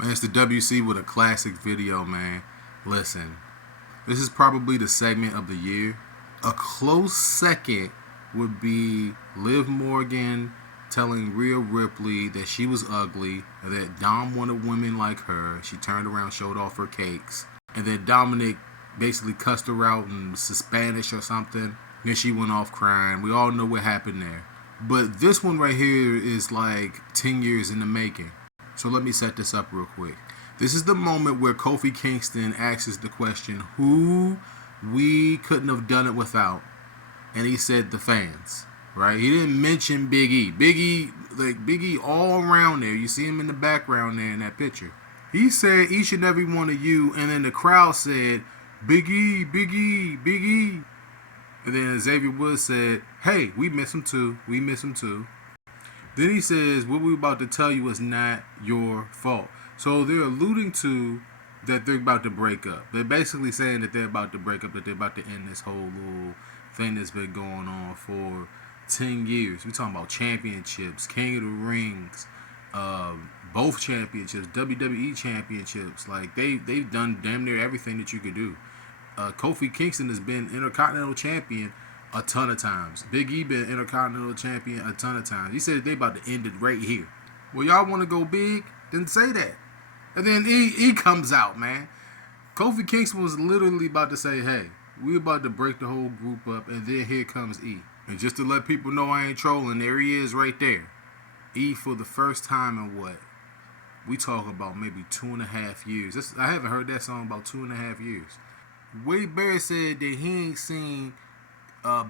Man, it's the WC with a classic video, man. Listen, this is probably the segment of the year. A close second would be Liv Morgan telling Rhea Ripley that she was ugly, and that Dom wanted women like her. She turned around, showed off her cakes, and then Dominic basically cussed her out in Spanish or something. Then she went off crying. We all know what happened there. But this one right here is like 10 years in the making. So let me set this up real quick. This is the moment where Kofi Kingston asks the question, who we couldn't have done it without. And he said the fans, right? He didn't mention Big E. Big E all around there. You see him in the background there in that picture. He said each and every one of you, and then the crowd said, Big E, Big E, Big E. And then Xavier Woods said, hey, we miss him too. We miss him too. Then he says, what we're about to tell you is not your fault. So they're alluding to that they're about to break up. They're basically saying that they're about to break up, that they're about to end this whole little thing that's been going on for 10 years. We're talking about championships, King of the Rings, both championships, WWE championships. Like, they've done damn near everything that you could do. Kofi Kingston has been Intercontinental Champion a ton of times. Big E been Intercontinental Champion a ton of times. He said they about to end it right here. Well, y'all want to go big? Then say that. And then E comes out, man. Kofi Kingston was literally about to say, hey, we about to break the whole group up, and then here comes E. And just to let people know I ain't trolling, there he is right there. E for the first time in what? We talk about maybe 2.5 years. I haven't heard that song about 2.5 years. Wade Barrett said that he ain't seen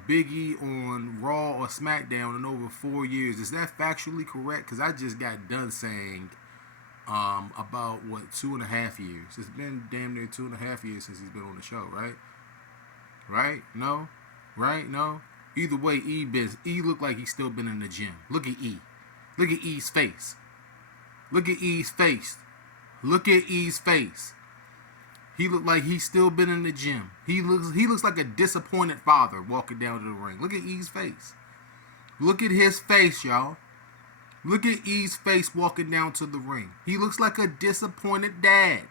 Big E on Raw or SmackDown in over 4 years. Is that factually correct? Because I just got done saying about, 2.5 years. It's been damn near 2.5 years since he's been on the show, right? Right? No? Right? No? Either way, E looked like he's still been in the gym. Look at E. Look at E's face. Look at E's face. Look at E's face. He looked like he's still been in the gym. He looks like a disappointed father walking down to the ring. Look at E's face. Look at his face, y'all. Look at E's face walking down to the ring. He looks like a disappointed dad.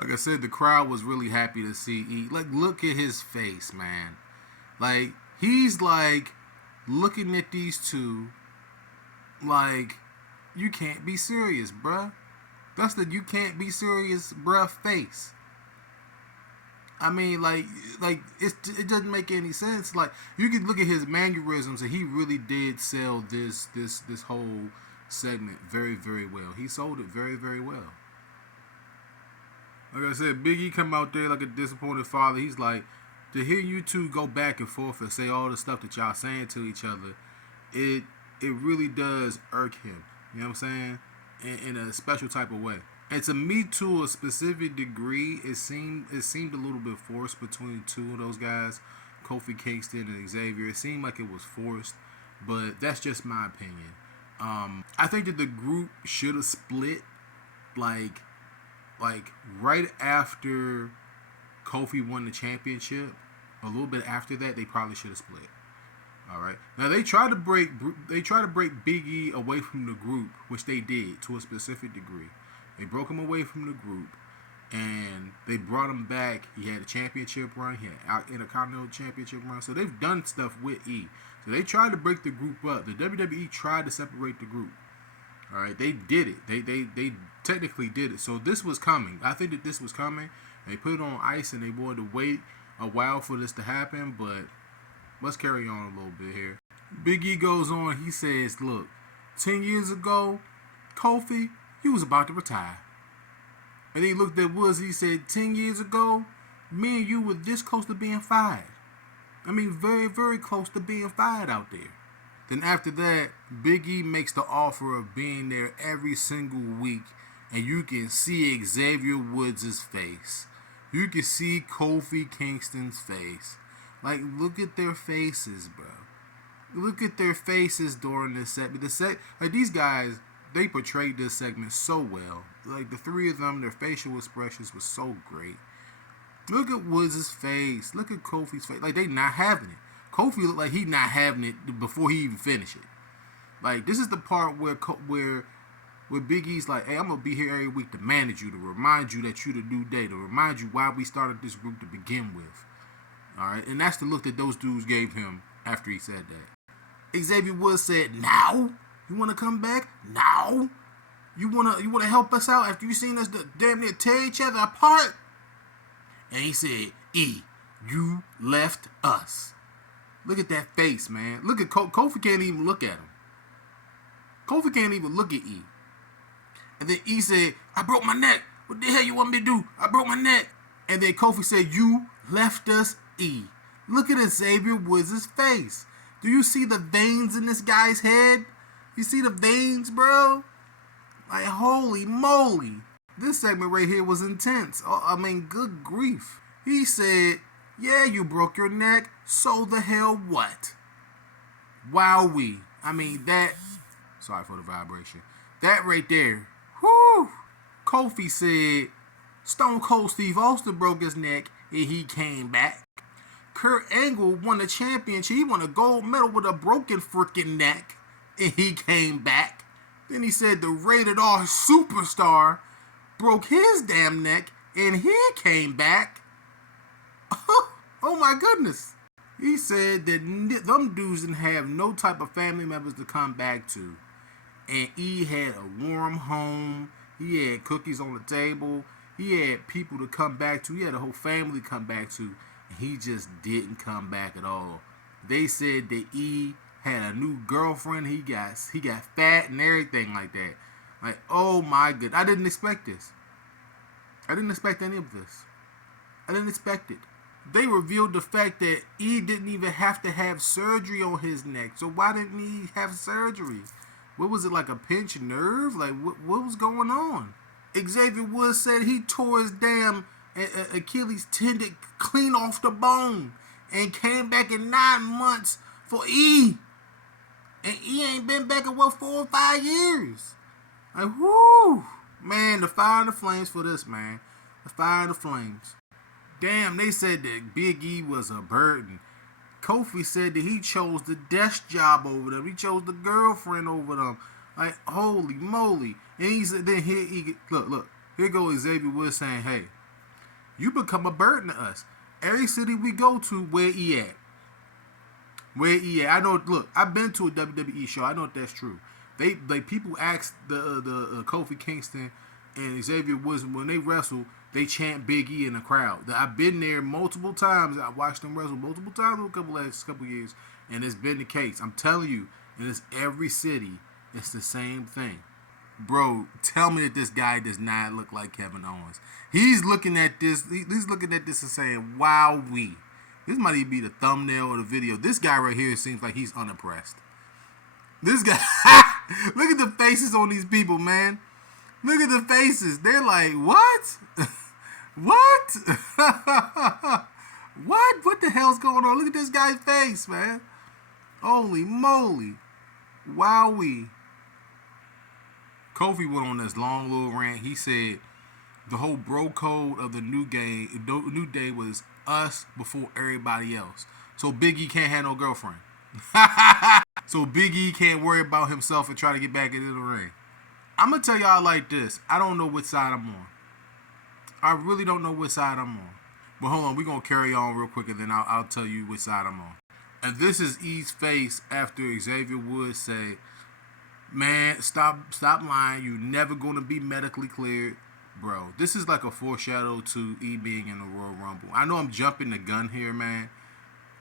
Like I said, the crowd was really happy to see E. Like, look at his face, man. Like, he's like looking at these two like, you can't be serious, bruh. That's the you can't be serious, bruh face. I mean, like it doesn't make any sense. Like, you can look at his mannerisms, and he really did sell this whole segment very, very well. He sold it very, very well. Like I said, Big E come out there like a disappointed father. He's like, to hear you two go back and forth and say all the stuff that y'all saying to each other, it really does irk him. You know what I'm saying? In a special type of way. And to me, to a specific degree, it seemed a little bit forced between two of those guys, Kofi Kingston and Xavier. It seemed like it was forced, but that's just my opinion. I think that the group should have split, like right after Kofi won the championship. A little bit after that, they probably should have split. All right. Now they try to break Big E away from the group, which they did to a specific degree. They broke him away from the group, and they brought him back. He had a championship run. He had an Intercontinental Championship run. So they've done stuff with E. So they tried to break the group up. The WWE tried to separate the group. All right. They did it. They technically did it. So this was coming. I think that this was coming. They put it on ice, and they wanted to wait a while for this to happen, but let's carry on a little bit here. Big E goes on. He says, look, 10 years ago, Kofi, you was about to retire. And then he looked at Woods and he said, 10 years ago, me and you were this close to being fired. I mean, very, very close to being fired out there. Then after that, Big E makes the offer of being there every single week. And you can see Xavier Woods' face. You can see Kofi Kingston's face. Like, look at their faces, bro. Look at their faces during this segment. Like, these guys, they portrayed this segment so well. Like, the three of them, their facial expressions were so great. Look at Woods' face. Look at Kofi's face. Like, they not having it. Kofi looked like he not having it before he even finished it. Like, this is the part where Where Big E's like, hey, I'm gonna be here every week to manage you, to remind you that you the new day, to remind you why we started this group to begin with. All right, and that's the look that those dudes gave him after he said that. Xavier Woods said, "Now you want to come back? Now you wanna help us out after you seen us damn near tear each other apart?" And he said, "E, you left us." Look at that face, man. Look at Kofi can't even look at him. Kofi can't even look at E. And then E said, "I broke my neck. What the hell you want me to do? I broke my neck." And then Kofi said, "You left us, E." Look at Xavier Woods' face. Do you see the veins in this guy's head? You see the veins, bro? Like, holy moly. This segment right here was intense. I mean, good grief. He said, "Yeah, you broke your neck. So the hell what?" Wowee. I mean, that... Sorry for the vibration. That right there. Whoo! Kofi said, "Stone Cold Steve Austin broke his neck and he came back. Kurt Angle won the championship. He won a gold medal with a broken freaking neck and he came back." Then he said the Rated R superstar broke his damn neck and he came back. Oh my goodness. He said that them dudes didn't have no type of family members to come back to. And E had a warm home. He had cookies on the table. He had people to come back to. He had a whole family to come back to. And he just didn't come back at all. They said that E had a new girlfriend. He got fat and everything like that. Like, oh my god. I didn't expect this. I didn't expect any of this. I didn't expect it. They revealed the fact that E didn't even have to have surgery on his neck. So why didn't he have surgery? What was it, like a pinched nerve? Like, what was going on? Xavier Woods said he tore his damn Achilles tendon clean off the bone and came back in 9 months for E. And E ain't been back in, 4 or 5 years. Like, whoo. Man, the fire and the flames for this, man. The fire and the flames. Damn, they said that Big E was a burden. Kofi said that he chose the desk job over them. He chose the girlfriend over them. Like, holy moly. And he said, then look, here goes Xavier Woods saying, "Hey, you become a burden to us. Every city we go to, where E at? Where E at?" I know, look, I've been to a WWE show. I know that's true. They people ask the Kofi Kingston and Xavier Woods when they wrestle, they chant Big E in the crowd. I've been there multiple times. I watched them wrestle multiple times over the last couple years, and it's been the case. I'm telling you, and it's every city. It's the same thing. Bro, tell me that this guy does not look like Kevin Owens. He's looking at this. He's looking at this and saying, "Wowee." This might even be the thumbnail of the video. This guy right here seems like he's unimpressed. This guy, look at the faces on these people, man. Look at the faces. They're like, what? What? What? What the hell's going on? Look at this guy's face, man. Holy moly. Wowee. Kofi went on this long little rant. He said the whole bro code of the new day was us before everybody else. So Big E can't have no girlfriend. So Big E can't worry about himself and try to get back into the ring. I'm going to tell y'all like this. I don't know which side I'm on. I really don't know which side I'm on. But hold on, we're going to carry on real quick and then I'll tell you which side I'm on. And this is E's face after Xavier Woods say, "Man, stop lying. You're never going to be medically cleared." Bro, this is like a foreshadow to E being in the Royal Rumble. I know I'm jumping the gun here, man.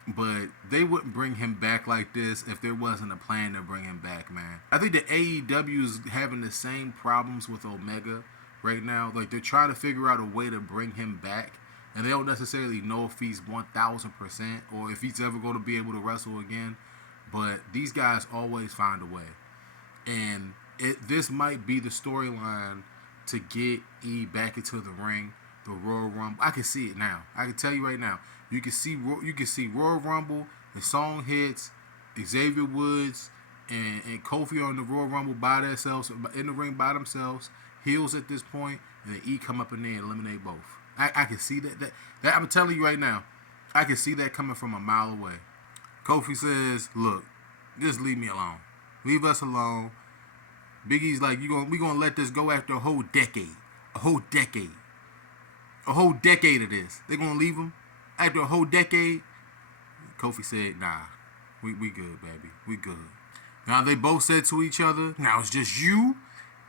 But they wouldn't bring him back like this if there wasn't a plan to bring him back, man. I think that AEW is having the same problems with Omega right now. Like, they're trying to figure out a way to bring him back. And they don't necessarily know if he's 1,000% or if he's ever going to be able to wrestle again. But these guys always find a way. And this might be the storyline to get E back into the ring, the Royal Rumble. I can see it now. I can tell you right now. You can see Royal Rumble. The song hits. Xavier Woods and Kofi on the Royal Rumble by themselves, in the ring by themselves. Heels at this point, and then E come up in there and eliminate both. I can see that I'm telling you right now. I can see that coming from a mile away. Kofi says, "Look, just leave me alone. Leave us alone. Big E's like, we gonna let this go after a whole decade. A whole decade. A whole decade of this. They gonna leave him after a whole decade? Kofi said, nah. We good, baby. We good. Now they both said to each other, now it's just you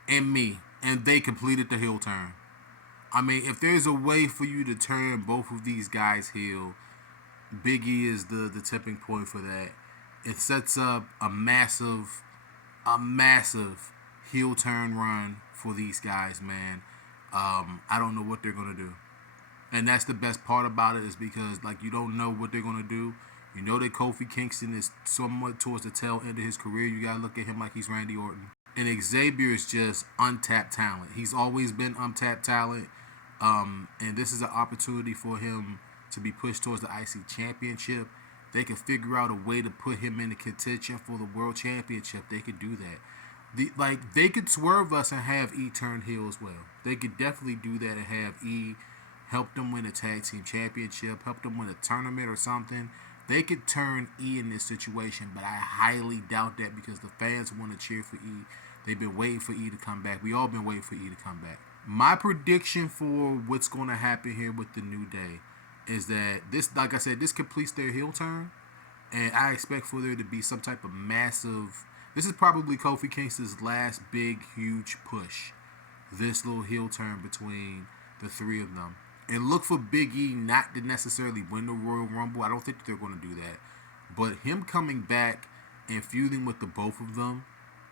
and me. And they completed the heel turn. I mean, if there's a way for you to turn both of these guys heel, Big E is the tipping point for that. It sets up a massive heel turn run for these guys, man. I don't know what they're gonna do, and that's the best part about it, is because like you don't know what they're gonna do. You know that Kofi Kingston is somewhat towards the tail end of his career. You gotta look at him like he's Randy Orton, and Xavier is just untapped talent. He's always been untapped talent, and this is an opportunity for him to be pushed towards the IC Championship. They could figure out a way to put him in the contention for the World Championship. They could do that. They could swerve us and have E turn heel as well. They could definitely do that and have E help them win a tag team championship, help them win a tournament or something. They could turn E in this situation, but I highly doubt that because the fans want to cheer for E. They've been waiting for E to come back. We all been waiting for E to come back. My prediction for what's going to happen here with the New Day is that this, like I said, this completes their heel turn, and I expect for there to be some type of massive. This is probably Kofi Kingston's last big, huge push. This little heel turn between the three of them, and look for Big E not to necessarily win the Royal Rumble. I don't think they're going to do that, but him coming back and feuding with the both of them,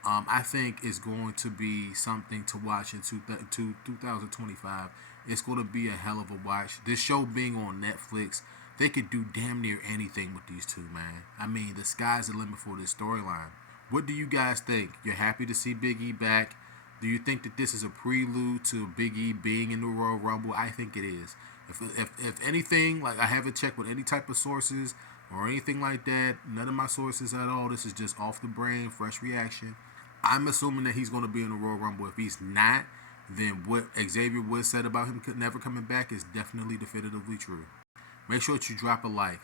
I think is going to be something to watch in 2025. It's going to be a hell of a watch. This show being on Netflix, they could do damn near anything with these two, man. I mean, the sky's the limit for this storyline. What do you guys think? You're happy to see Big E back? Do you think that this is a prelude to Big E being in the Royal Rumble? I think it is. If anything, like I haven't checked with any type of sources or anything like that, none of my sources at all. This is just off the brain, fresh reaction. I'm assuming that he's going to be in the Royal Rumble. If he's not, then what Xavier Woods said about him never coming back is definitely definitively true. Make sure that you drop a like,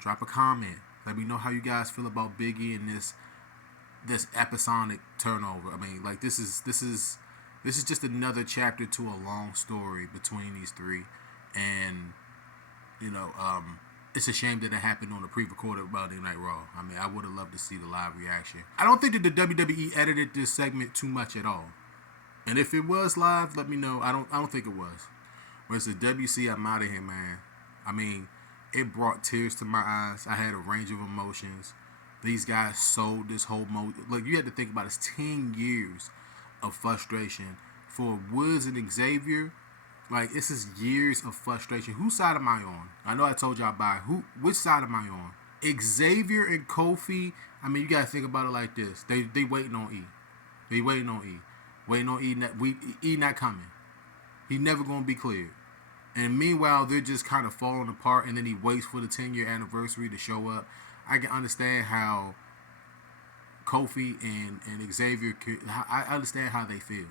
drop a comment. Let me know how you guys feel about Big E and this episodic turnover. I mean, like this is just another chapter to a long story between these three, and it's a shame that it happened on a pre-recorded Monday Night Raw. I mean, I would have loved to see the live reaction. I don't think that the WWE edited this segment too much at all. And if it was live, let me know. I don't think it was. But it's the WC, I'm out of here, man. I mean, it brought tears to my eyes. I had a range of emotions. These guys sold this whole Look, you had to think about it. It's 10 years of frustration. For Woods and Xavier, like, this is years of frustration. Whose side am I on? I know I told y'all which side am I on? Xavier and Kofi, I mean, you got to think about it like this. They waiting on E. They waiting on E. Waiting on E not coming. He never going to be cleared. And meanwhile, they're just kind of falling apart, and then he waits for the 10-year anniversary to show up. I can understand how Kofi and Xavier, I understand how they feel.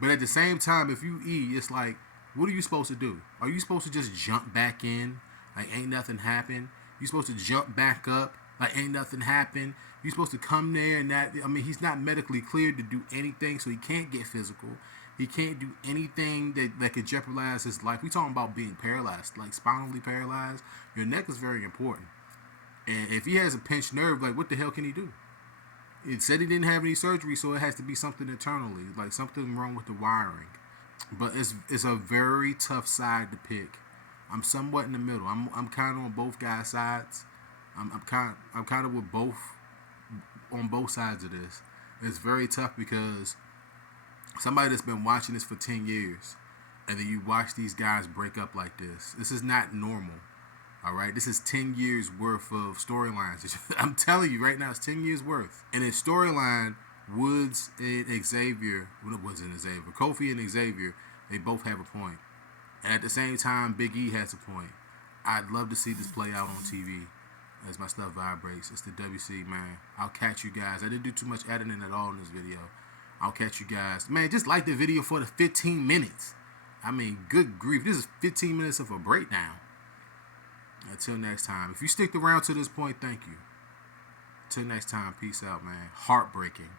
But at the same time, if you E, it's like, what are you supposed to do? Are you supposed to just jump back in like ain't nothing happened? You supposed to jump back up like ain't nothing happened? You supposed to come there and he's not medically cleared to do anything, so he can't get physical. He can't do anything that could jeopardize his life. We talking about being paralyzed, like spinally paralyzed. Your neck is very important. And if he has a pinched nerve, like what the hell can he do? It said he didn't have any surgery, so it has to be something internally, like something wrong with the wiring. But it's a very tough side to pick. I'm somewhat in the middle. I'm kind of on both guys' sides. I'm kind of with both on both sides of this. It's very tough because somebody that's been watching this for 10 years, and then you watch these guys break up like this. This is not normal. All right, this is 10 years worth of storylines. I'm telling you right now, it's 10 years worth. And in storyline, Woods and Xavier, Kofi and Xavier, they both have a point. And at the same time, Big E has a point. I'd love to see this play out on TV as my stuff vibrates. It's the WC, man. I'll catch you guys. I didn't do too much editing at all in this video. I'll catch you guys. Man, just like the video for the 15 minutes. I mean, good grief. This is 15 minutes of a breakdown. Until next time. If you stick around to this point, thank you. Until next time, peace out, man. Heartbreaking.